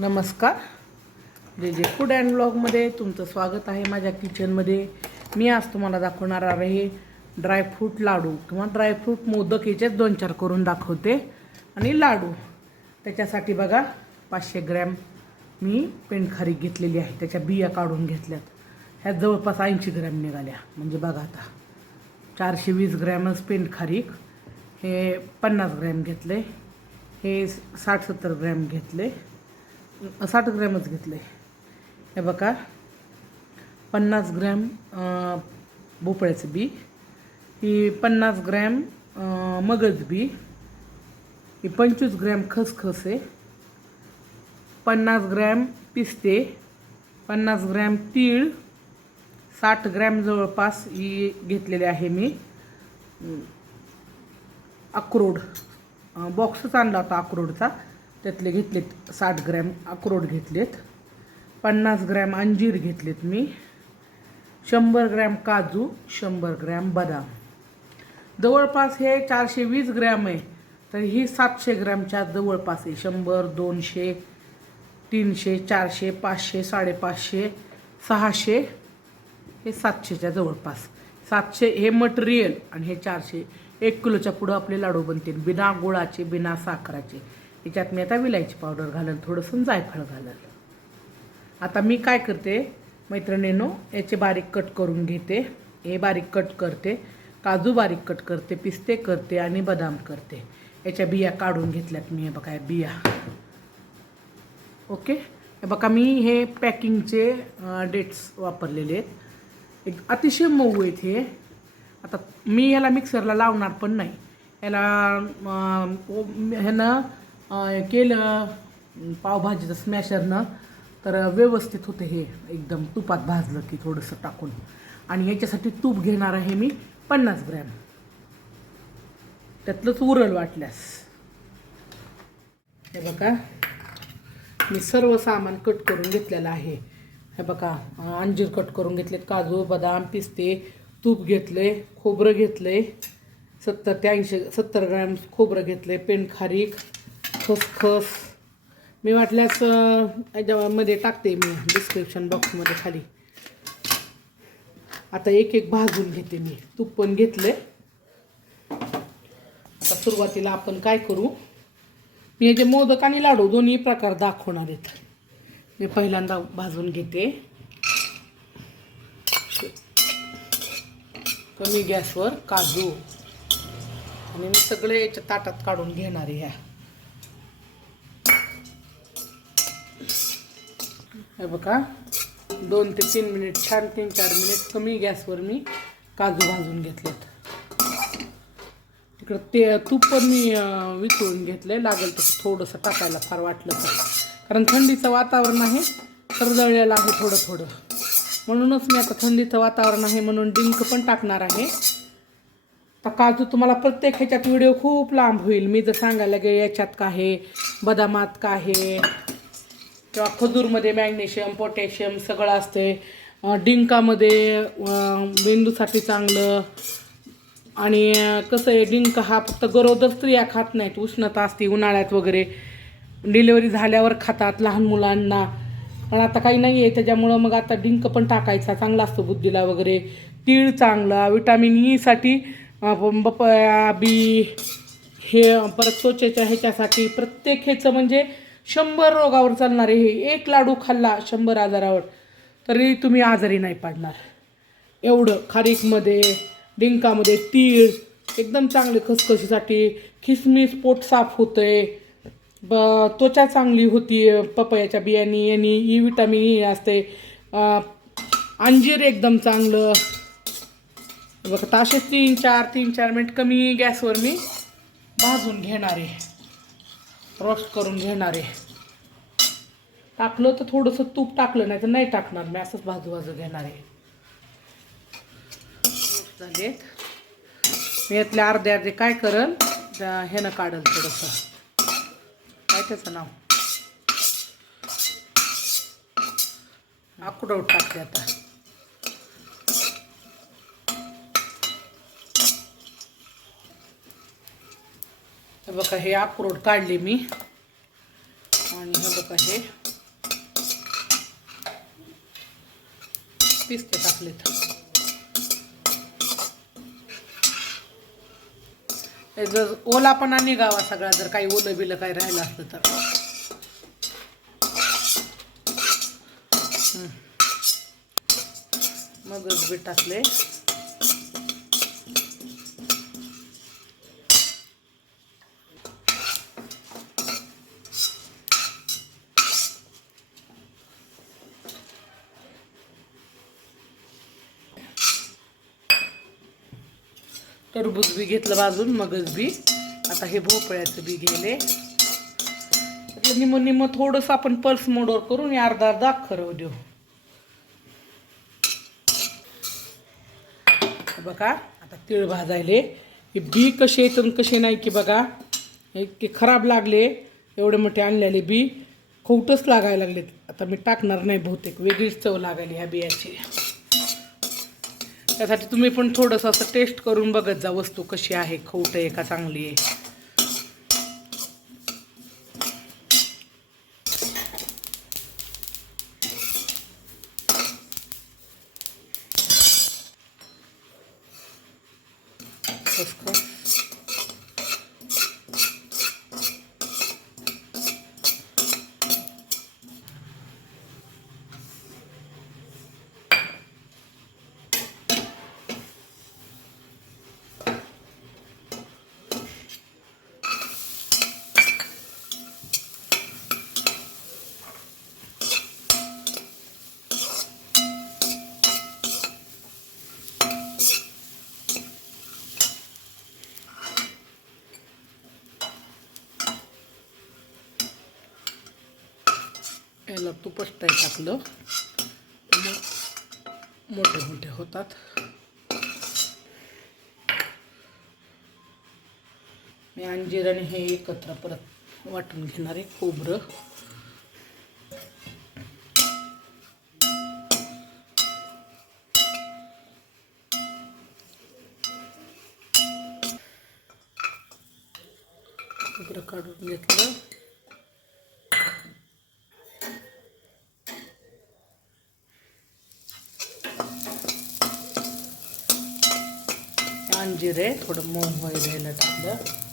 नमस्कार. जे जे फूड अँड ब्लॉगमध्ये तुमचं स्वागत आहे माझ्या किचनमध्ये मी आज तुम्हाला दाखवणार आहे ड्रायफ्रूट लाडू किंवा ड्रायफ्रूट मोदक याचेच दोन चार करून दाखवते. आणि लाडू. त्याच्यासाठी बघा पाचशे ग्रॅम मी पेंडखारी घेतलेली आहे. त्याच्या बिया काढून घेतल्यात. ह्या जवळपास ऐंशी ग्रॅम निघाल्या. म्हणजे बघा आता. चारशे वीस ग्रॅमच पेंडखारीक हे पन्नास ग्रॅम घेतले. हे साठ सत्तर ग्रॅम घेतले. साठ ग्रॅमच घेतलं. आहे हे बघा. पन्नास ग्रॅम भोपळ्याचं बी. ही पन्नास ग्रॅम मगज बी. ही पंचवीस ग्रॅम खसखस आहे. पन्नास ग्रॅम पिस्ते. पन्नास ग्रॅम तीळ. साठ ग्रॅम जवळपास ही घेतलेली आहे मी. अक्रोड. बॉक्सच आणला होता अक्रोडचा. त्यातले घेतलेत साठ ग्रॅम अक्रोड घेतलेत पन्नास ग्रॅम अंजीर घेतलेत मी शंभर ग्रॅम काजू शंभर ग्रॅम बदाम. जवळपास हे चारशे वीस ग्रॅम आहे तर ही सातशे ग्रॅमच्या जवळपास आहे. शंभर दोनशे तीनशे चारशे पाचशे साडेपाचशे सहाशे हे सातशेच्या जवळपास. सातशे हे मटेरियल आणि हे चारशे एक किलोच्या पुढं आपले लाडू बनतील. बिना गुळाचे बिना साखराचे. याच्यात मी आता विलायची पावडर घालेल थोडंसं जायफळ घालेल आता मी काय करते मैत्रिणीनो याचे बारीक कट करून घेते. हे बारीक कट करते काजू बारीक कट करते पिस्ते करते आणि बदाम करते. याच्या बिया काढून घेतल्यात मी हे बघा बिया. ओके? हे बघा मी हे पॅकिंगचे डेट्स वापरलेले आहेत. एक अतिशय मऊ आहेत हे. आता मी याला मिक्सरला लावणार पण नाही. याला ह्यानं केलं पावभाजीचं स्मॅशरनं तर व्यवस्थित होते हे. एकदम तुपात भाजलं की थोडंसं टाकून. आणि याच्यासाठी तूप घेणार आहे मी पन्नास ग्रॅम. त्यातलंच उरल वाटल्यास. हे बघा. मी सर्व सामान कट करून घेतलेलं आहे. हे बघा अंजीर कट करून घेतलेत काजू बदाम पिस्ते तूप घेतले खोबरं घेतलं आहे सत्तर ते ऐंशी सत्तर ग्रॅम खोबरं घेतलं आहे पेंट खारीक खसखस मी वाटल्यास याच्यामध्ये टाकते मी डिस्क्रिप्शन बॉक्समध्ये खाली. आता एक एक भाजून घेते मी. तूप पण घेतले आता सुरुवातीला आपण काय करू? मी हे जे मोदक आणि लाडू दोन्ही प्रकार दाखवणार आहेत. मी पहिल्यांदा भाजून घेते. कमी गॅसवर काजू. आणि मी सगळे याच्या ताटात काढून घेणार आहे ह्या. हे बघा. दोन ते तीन मिनिट छान तीन चार मिनिट कमी गॅसवर मी काजू भाजून घेतलेत. इकडं ते तूप पण मी विचळून वितळून आहे लागेल तसं थोडंसं टाकायला फार वाटलं तर. कारण थंडीचं वातावरण आहे तर जळलेलं आहे थोडं थोडं. म्हणूनच मी आता थंडीचं वातावरण आहे म्हणून डिंक पण टाकणार आहे. तर काजू तुम्हाला प्रत्येक ह्याच्यात व्हिडिओ खूप लांब होईल. मी जर सांगायला गे याच्यात का आहे? बदामात का आहे? किंवा खजूरमध्ये मॅग्नेशियम पोटॅशियम सगळं असते. डिंकामध्ये मेंदूसाठी चांगलं. आणि कसं आहे डिंक हा फक्त गरोदर स्त्रिया खात नाहीत उष्णता असते उन्हाळ्यात वगैरे. डिलिव्हरी झाल्यावर खातात लहान मुलांना. पण आता काही नाही आहे त्याच्यामुळं मग आता डिंक पण टाकायचा चांगला असतो बुद्धीला वगैरे. तीळ चांगला विटामिन ईसाठी e पपया बी हे परत त्वचेच्या ह्याच्यासाठी प्रत्येक ह्याचं म्हणजे शंभर रोगावर चालणारे हे एक लाडू खाल्ला शंभर आजारावर तरी तुम्ही आजारी नाही पडणार. एवढं खारीकमध्ये डिंकामध्ये तीळ एकदम चांगले खसखशीसाठी खिसमिस पोट साफ होतंय. ब त्वचा चांगली होती पपयाच्या बियाणी यांनी ई विटामिन ई असते. अंजीर एकदम चांगलं. बघा तर असे तीन चार तीन चार मिनिट कमी गॅसवर मी भाजून घेणार आहे. रोस्ट करून घेणार आहे. टाकलं तर थोडंसं तूप टाकलं नाही तर नाही टाकणार. मी असंच भाजू भाजू घेणार आहे. झालेत मी यातले अर्धे अर्धे काय करल ह्यानं काढल थोडंसं. काय त्याचं नाव? अक्रोड टाकते आता. हे बघा हे अक्रोड काढले मी. आणि हे बघा हे पिस्ते टाकलेत. जर आणि निघावा सगळा जर काही ओलं बिलं काही राहिलं असलं तर. मगच बी टाकले. टरबूज बी घेतलं भाजून मगच बी. आता हे भोपळ्याचं बी गेले. निम निम थोडंसं आपण पल्स मोडवर करून अर्धा अर्धा खरव देऊ. बघा आता तीळ भाजायले. हे बी कसे येतं आणि कसे नाही की बघा हे ते खराब लागले एवढे मोठे आणलेले बी. खोटच लागायला लागलेत. आता मी टाकणार नाही बहुतेक वेगळीच चव लागायली ह्या बियाची. त्यासाठी तुम्ही पण थोडंसं असं टेस्ट करून बघत जा वस्तू कशी आहे खोट आहे का चांगली आहे खसखस याला तुपच नाही टाकलं. मग मोठे मोठे होतात. मी अंजीर आणि हे एकत्र परत वाटून घेणार आहे खोबरं. खोबरं काढून घेतलं. अंजीर आहे थोडं मऊ व्हायला टाकलं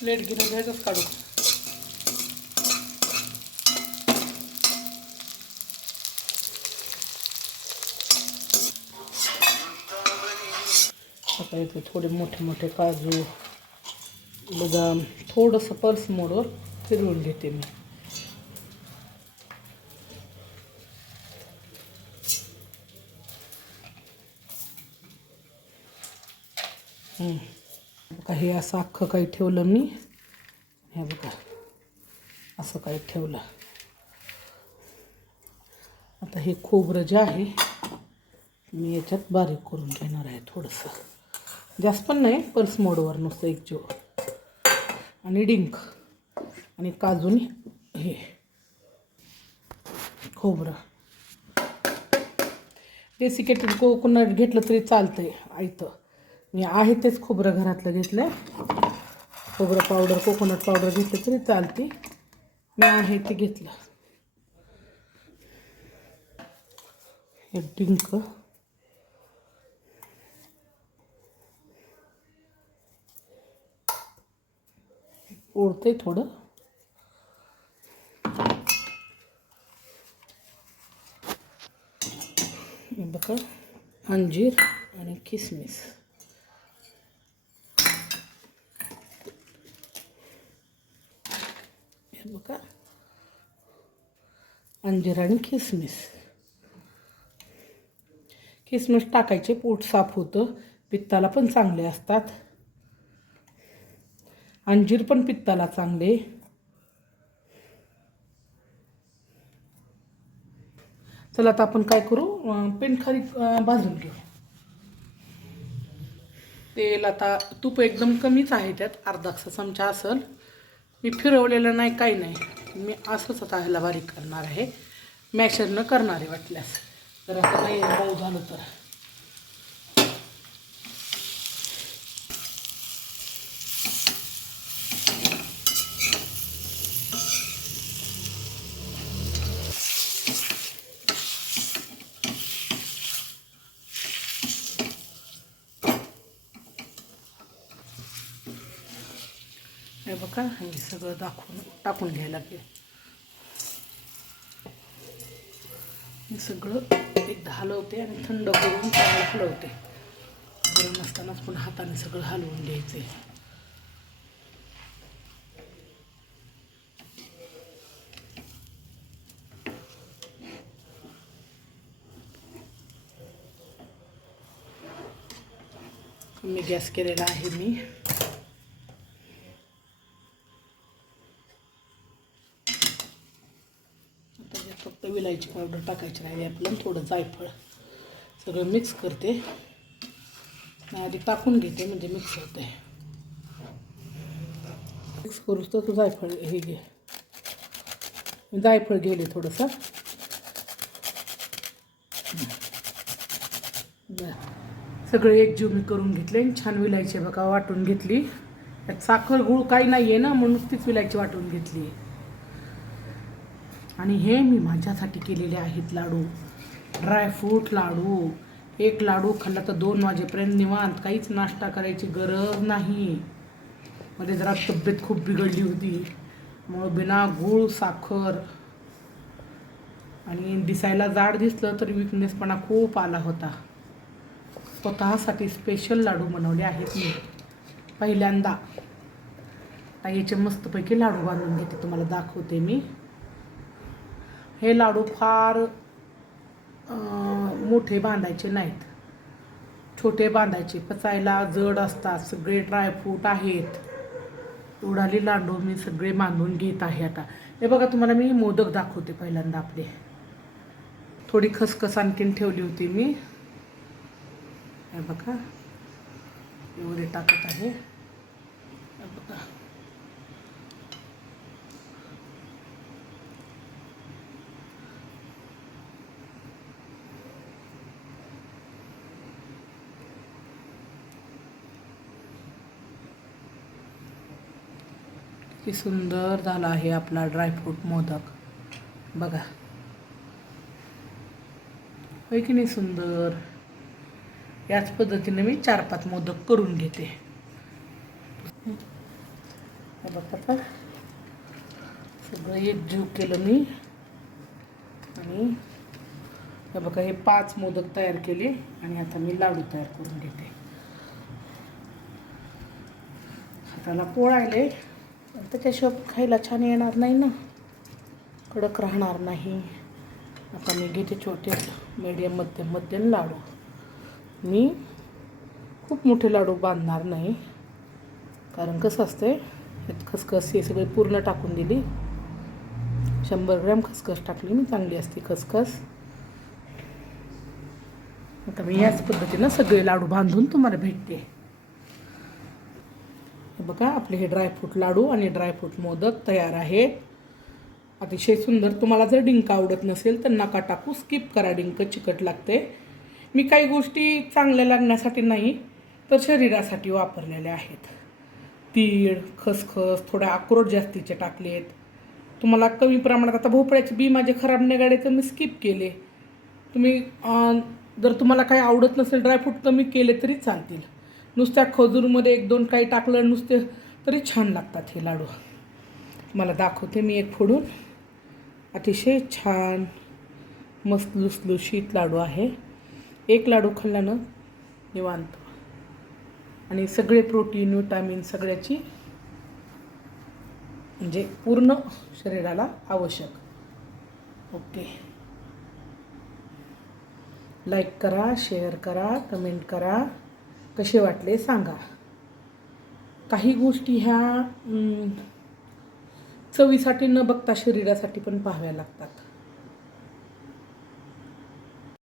प्लेट घेऊन घ्यायचंच काढू आता इथे थोडे मोठे मोठे काजू, बदाम, थोडंसं पर्स मोडवर फिरवून घेते मी हम्म. आता हे असं अख्खं काही ठेवलं मी. हे बघा असं काही ठेवलं. आता हे खोबरं जे आहे मी याच्यात बारीक करून घेणार आहे थोडंसं. जास्त पण नाही पल्स मोडवर नुसतं एक जीव आणि डिंक आणि काजून हे खोबरं. डेसिकेटेड कोकोनट घेतलं तरी चालतंय आयतं. मी आहे तेच खोबरं घरातलं घेतलं. खोबरं पावडर कोकोनट पावडर घेतलं तरी चालते. मी आहे ते घेतलं. हे डिंक. ओढते थोडं. बघा अंजीर आणि किसमिस. का? अंजीर आणि किसमिस. किसमिस टाकायचे पोट साफ होतं. पित्ताला पण चांगले असतात. अंजीर पण पित्ताला चांगले. चला आता आपण काय करू? अं, भाजून घेऊ. तेल आता तूप एकदम कमीच आहे त्यात अर्धा चमचा असेल. मी फिरवलेलं नाही काही नाही. मी असंच आता ह्याला बारीक करणार आहे. मॅशरनं करणार आहे वाटल्यास. तर असं नाही मऊ झालं तर. का हे सगळं दाखवून? टाकून घ्यायला लागेल. हे सगळं एकदा हलवते आणि थंड करून चांगलं हलवते. गरम असतानाच पण हाताने सगळं हलवून घ्यायचं कमी गॅस केलेला आहे मी आता यात फक्त विलायची पावडर टाकायची राहिली आपल्याला थोडं जायफळ. सगळं मिक्स करते. आधी टाकून घेते म्हणजे मिक्स होते मिक्स करूच तर तू जायफळ हे घे. जायफळ गेले थोडंसं. बरं. सगळे एकजीव मी करून घेतले आणि छान विलायची बघा वाटून घेतली. त्यात साखर गुळ काही नाही आहे ना म्हणून तीच विलायची वाटून घेतली. आणि हे मी माझ्यासाठी केलेले आहेत लाडू. ड्रायफ्रूट लाडू. एक लाडू खाल्ला तर दोन वाजेपर्यंत निवांत. काहीच नाश्ता करायची गरज नाही. मध्ये जरा तब्येत खूप बिघडली होती. मग बिना गूळ साखर आणि दिसायला जाड दिसलं तर विकनेसपणा खूप आला होता. स्वतःसाठी स्पेशल लाडू बनवले आहेत मी. पहिल्यांदा. ताईचे याचे मस्तपैकी लाडू बांधून घेते. तुम्हाला दाखवते मी. हे लाडू फार मोठे बांधायचे नाहीत. छोटे बांधायचे. पचायला जड असतात. सगळे ड्रायफ्रूट आहेत. उडाली लाडू मी सगळे बांधून घेत आहे आता. हे बघा तुम्हाला मी मोदक दाखवते पहिल्यांदा आपले. थोडी खसखस आणखीन ठेवली होती मी. हे बघा. एवढे टाकत आहे. बघा. किती सुंदर झाला आहे आपला ड्रायफ्रूट मोदक. बघा. होय की नाही सुंदर? याच पद्धतीने मी चार पाच मोदक करून घेते. बघा सगळं एकजीव केलं मी. आणि बघा हे पाच मोदक तयार केले आणि आता मी लाडू तयार करून घेते. हाताला पोळायले त्याच्याशिवाय खायला छान येणार नाही ना. कडक राहणार नाही. आता मी घेते छोटे मीडियम मध्यम मध्यम लाडू. मी खूप मोठे लाडू बांधणार नाही. कारण कसं असते यात खसखस हे सगळे पूर्ण टाकून दिली. शंभर ग्रॅम खसखस टाकली मी चांगली असते खसखस. आता मी याच पद्धतीनं सगळे लाडू बांधून तुम्हाला भेटते. बघा आपले हे ड्रायफ्रूट लाडू आणि ड्रायफ्रूट मोदक तयार आहेत. अतिशय सुंदर. तुम्हाला जर डिंक आवडत नसेल तर नका टाकू स्किप करा. डिंक चिकट लागते. मी काही गोष्टी चांगल्या लागण्यासाठी नाही तर शरीरासाठी वापरलेल्या आहेत. तीळ खसखस थोड्या अक्रोड जास्तीचे टाकलेत. तुम्हाला कमी प्रमाणात आता भोपळ्याचे बी माझे खराब निघाले तर मी स्किप केले. तुम्ही जर तुम्हाला काही आवडत नसेल ड्रायफ्रूट कमी केले तरी चालतील. नुसत्या खजूरमध्ये एक दोन काही टाकलं नुसते तरी छान लागतात हे लाडू. मला दाखवते मी एक फोडून. अतिशय छान मस्त लुसलुशीत लाडू आहे. एक लाडू खाल्ल्यानं निवांत. आणि सगळे प्रोटीन विटॅमिन सगळ्याची म्हणजे पूर्ण शरीराला आवश्यक. ओके. लाईक करा शेअर करा कमेंट करा. कसे वाटले सांगा. काही गोष्टी ह्या चवीसाठी न बघता शरीरासाठी पण पाहाव्या लागतात.